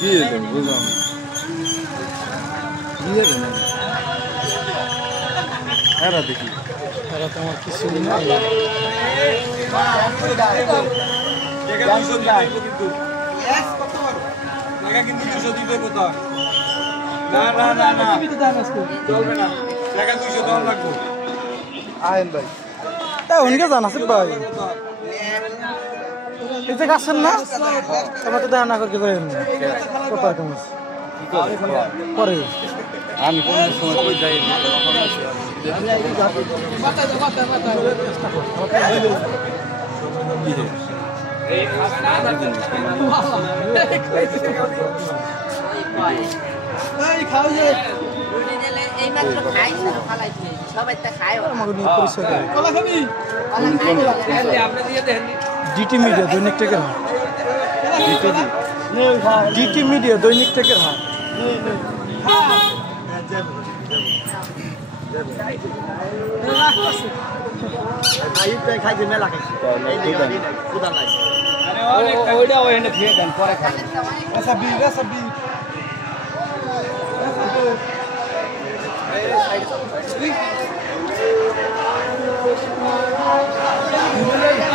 কি এটা বুঝলাম দিয়ে দেন এরা দেখি এরা তো আমার কিছু না কিন্তু 200 দিতে কথা না না না না চলবে না টাকা 200 দেওয়া লাগবে আইন ভাই তা অনকে জান আছে ভাই এটা কাছেন না তোমার তো দেখা না করতে যাই কত রকম পরে আমি কোন সময় যাই এই খাও যে এই মাত্র খাই না ফালাইছে সবাই তা খায় আমাকে নিয়ে পরিচয় করে কলা খাবি কলা খাই আপনি দিয়ে দেন ডিটি মিডিয়া দৈনিক টেকের হাট ডিটি মিডিয়া দৈনিক টেকের হাট ভাই খাইতে মেলা খাইছে এই দিকে কুদা নাই আরে ওইটা ওইখানে দিয়ে দেন পরে খাই রেসিপি Hey,